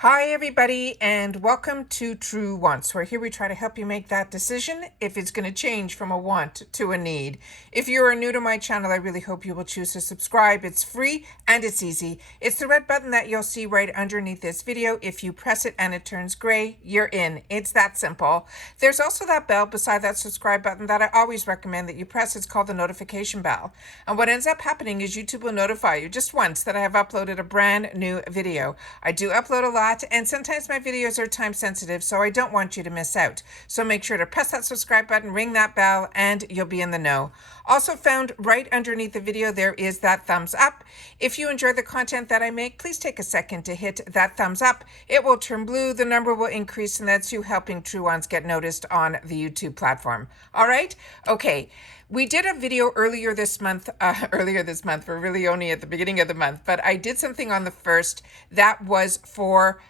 Hi everybody, and welcome to True Wants, where here we try to help you make that decision if it's going to change from a want to a need. If you are new to my channel, I really hope you will choose to subscribe. It's free and it's easy. It's the red button that you'll see right underneath this video. If you press it and it turns gray, you're in. It's that simple. There's also that bell beside that subscribe button that I always recommend that you press. It's called the notification bell. And what ends up happening is YouTube will notify you just once that I have uploaded a brand new video. I do upload a lot, and sometimes my videos are time sensitive, so I don't want you to miss out. So make sure to press that subscribe button, ring that bell, and you'll be in the know. Also found right underneath the video, there is that thumbs up. If you enjoy the content that I make, please take a second to hit that thumbs up. It will turn blue, the number will increase, and that's you helping True Ones get noticed on the YouTube platform. All right? Okay. We did a video earlier this month. We're really only at the beginning of the month, but I did something on the 1st that was for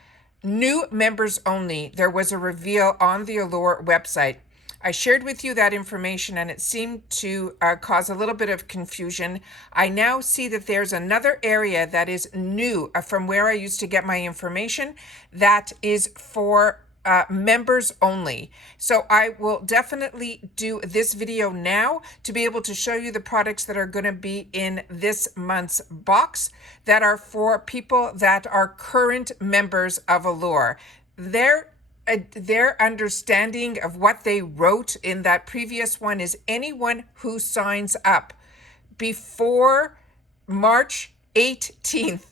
new members only. There was a reveal on the Allure website. I shared with you that information and it seemed to cause a little bit of confusion. I now see that there's another area that is new from where I used to get my information that is for members only. So I will definitely do this video now to be able to show you the products that are going to be in this month's box that are for people that are current members of Allure. Their understanding of what they wrote in that previous one is anyone who signs up before March 18th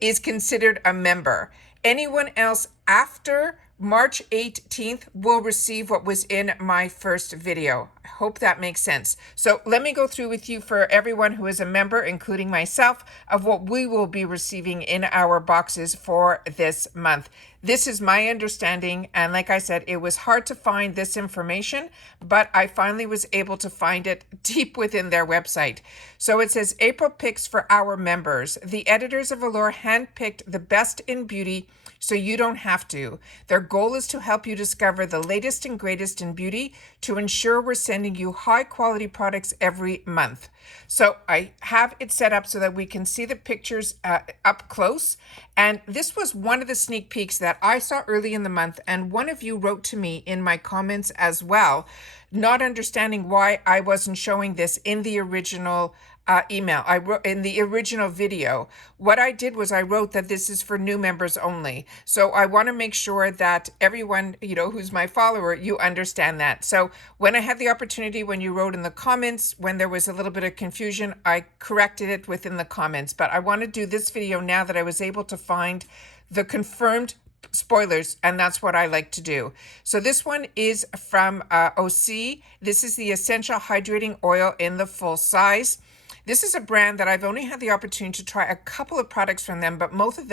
is considered a member. Anyone else after March 18th will receive what was in my first video. I hope that makes sense. So let me go through with you for everyone who is a member, including myself, of what we will be receiving in our boxes for this month. This is my understanding, and like I said, it was hard to find this information, but I finally was able to find it deep within their website. So it says, April picks for our members. The editors of Allure handpicked the best in beauty so you don't have to. Their goal is to help you discover the latest and greatest in beauty to ensure we're sending you high quality products every month. So I have it set up so that we can see the pictures up close. And this was one of the sneak peeks that I saw early in the month. And one of you wrote to me in my comments as well, not understanding why I wasn't showing this in the original email. I wrote in the original video. What I did was I wrote that this is for new members only. So I want to make sure that everyone, who's my follower, you understand that. So when I had the opportunity, when you wrote in the comments, when there was a little bit of confusion, I corrected it within the comments. But I want to do this video now that I was able to find the confirmed spoilers, and that's what I like to do. So this one is from OC. This is the Essential Hydrating Oil in the full size. This is a brand that I've only had the opportunity to try a couple of products from them, but most of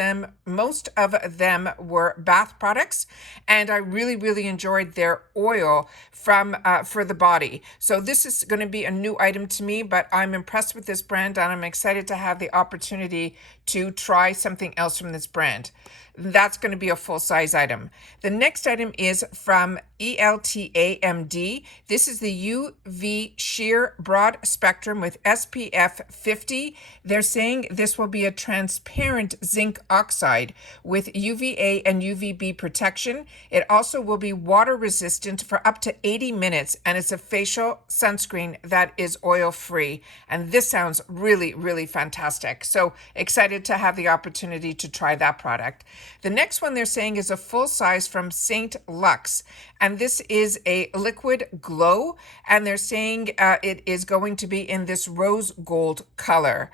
them were bath products, and I really enjoyed their oil from for the body. So this is going to be a new item to me, but I'm impressed with this brand, and I'm excited to have the opportunity to try something else from this brand. That's going to be a full-size item. The next item is from ELTMD. This is the UV Sheer Broad Spectrum with SPF 50. They're saying this will be a transparent zinc oxide with UVA and UVB protection. It also will be water resistant for up to 80 minutes, and it's a facial sunscreen that is oil-free. And this sounds really fantastic. So excited to have the opportunity to try that product. The next one they're saying is a full size from St. Luxe, and this is a liquid glow, and they're saying it is going to be in this rose gold color.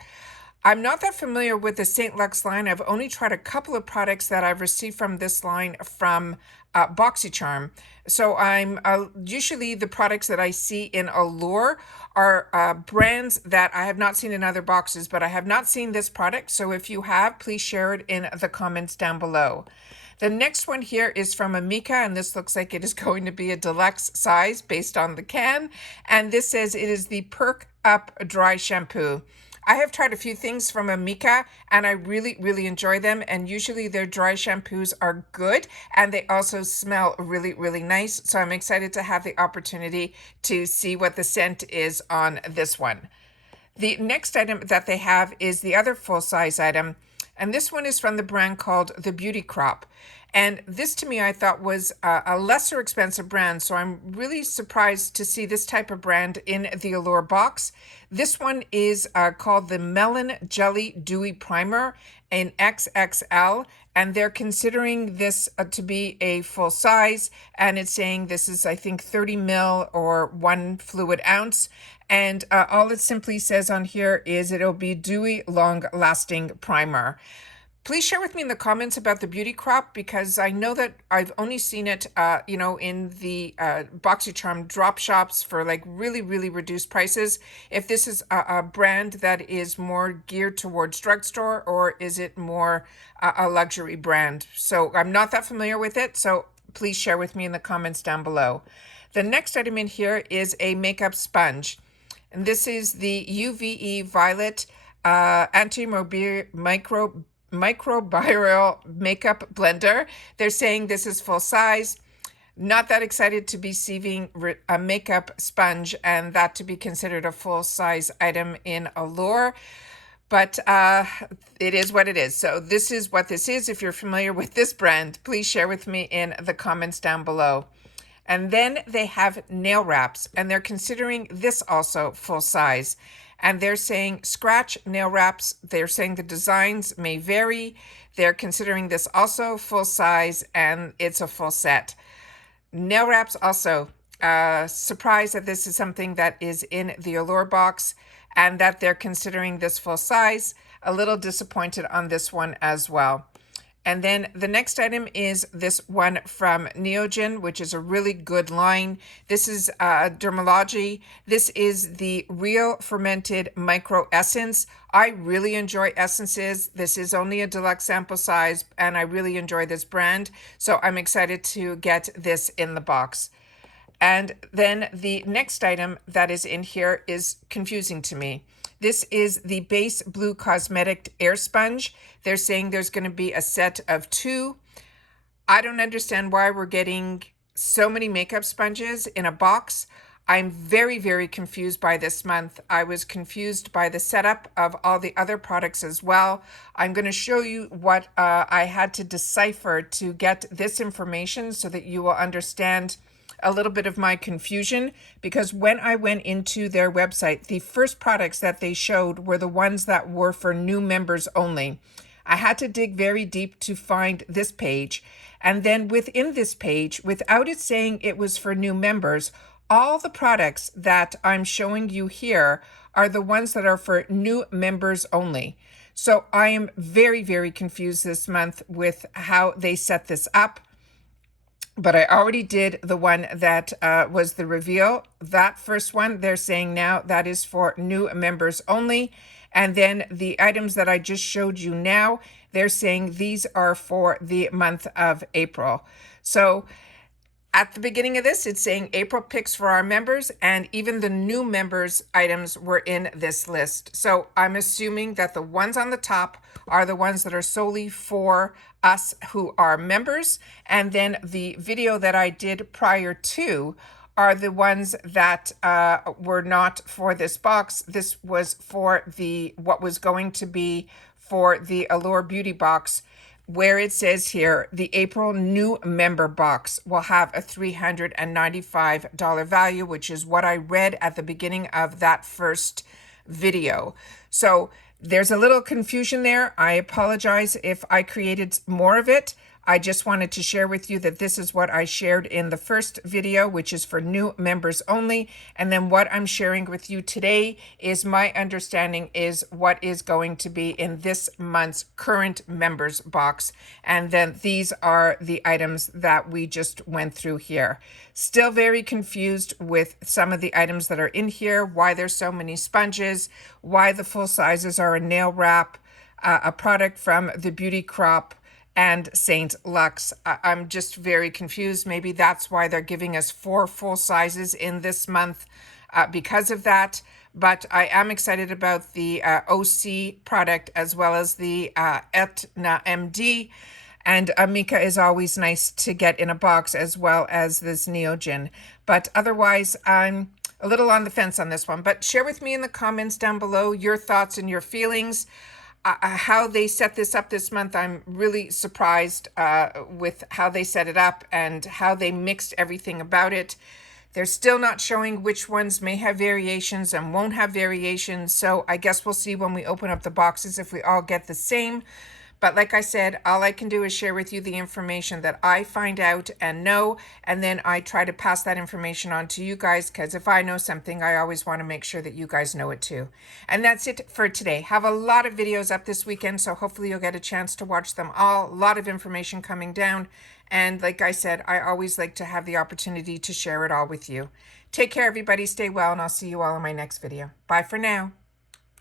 I'm not that familiar with the St. Luxe line. I've only tried a couple of products that I've received from this line from BoxyCharm. So I'm usually the products that I see in Allure are brands that I have not seen in other boxes, but I have not seen this product. So if you have, please share it in the comments down below. The next one here is from Amica, and this looks like it is going to be a deluxe size based on the can. And this says it is the Perk Up Dry Shampoo. I have tried a few things from Amica, and I really enjoy them, and usually their dry shampoos are good, and they also smell really nice. So I'm excited to have the opportunity to see what the scent is on this one. The next item that they have is the other full-size item, And this one is from the brand called The Beauty Crop. And this to me, I thought was a lesser expensive brand. So I'm really surprised to see this type of brand in the Allure box. This one is called the Melon Jelly Dewy Primer in XXL. And they're considering this to be a full size. And it's saying this is, I think, 30 ml or 1 fluid ounce. And all it simply says on here is it'll be dewy, long-lasting primer. Please share with me in the comments about the Beauty Crop, because I know that I've only seen it, in the BoxyCharm drop shops for like really, really reduced prices. If this is a brand that is more geared towards drugstore, or is it more a luxury brand? So I'm not that familiar with it. So please share with me in the comments down below. The next item in here is a makeup sponge. And this is the UVE Violet Microbial Makeup Blender. They're saying this is full size. Not that excited to be receiving a makeup sponge and that to be considered a full size item in Allure. But it is what it is. So this is what this is. If you're familiar with this brand, please share with me in the comments down below. And then they have nail wraps, and they're considering this also full size. And they're saying scratch nail wraps. They're saying the designs may vary. They're considering this also full size, and it's a full set. Nail wraps also, surprised that this is something that is in the Allure box and that they're considering this full size. A little disappointed on this one as well. And then the next item is this one from Neogen, which is a really good line. This is Dermalogy. This is the Real Fermented Micro Essence. I really enjoy essences. This is only a deluxe sample size, and I really enjoy this brand. So I'm excited to get this in the box. And then the next item that is in here is confusing to me. This is the Base Blue Cosmetic Air Sponge. They're saying there's going to be a set of 2. I don't understand why we're getting so many makeup sponges in a box. I'm very, very confused by this month. I was confused by the setup of all the other products as well. I'm going to show you what I had to decipher to get this information so that you will understand a little bit of my confusion, because when I went into their website, the first products that they showed were the ones that were for new members only. I had to dig very deep to find this page. And then within this page, without it saying it was for new members, all the products that I'm showing you here are the ones that are for new members only. So I am very, very confused this month with how they set this up. But I already did the one that was the reveal. That first one, they're saying now that is for new members only. And then the items that I just showed you now, they're saying these are for the month of April. So at the beginning of this, it's saying April picks for our members, and even the new members items were in this list. So I'm assuming that the ones on the top are the ones that are solely for us who are members. And then the video that I did prior to are the ones that were not for this box. This was for what was going to be for the Allure Beauty box, where it says here, the April new member box will have a $395 value, which is what I read at the beginning of that first video. So there's a little confusion there. I apologize if I created more of it. I just wanted to share with you that this is what I shared in the first video, which is for new members only. And then what I'm sharing with you today is my understanding is what is going to be in this month's current members box. And then these are the items that we just went through here. Still very confused with some of the items that are in here, why there's so many sponges, why the full sizes are a nail wrap, a product from the Beauty Crop, and Saint Luxe. I'm just very confused. Maybe that's why they're giving us 4 full sizes in this month because of that. But I am excited about the OC product as well as the ELTMD. And Amica is always nice to get in a box, as well as this Neogen. But otherwise, I'm a little on the fence on this one. But share with me in the comments down below your thoughts and your feelings. how they set this up this month. I'm really surprised with how they set it up and how they mixed everything about it. They're still not showing which ones may have variations and won't have variations. So I guess we'll see when we open up the boxes if we all get the same. But like I said, all I can do is share with you the information that I find out and know, and then I try to pass that information on to you guys, because if I know something, I always want to make sure that you guys know it too. And that's it for today. Have a lot of videos up this weekend, so hopefully you'll get a chance to watch them all. A lot of information coming down. And like I said, I always like to have the opportunity to share it all with you. Take care, everybody. Stay well, and I'll see you all in my next video. Bye for now.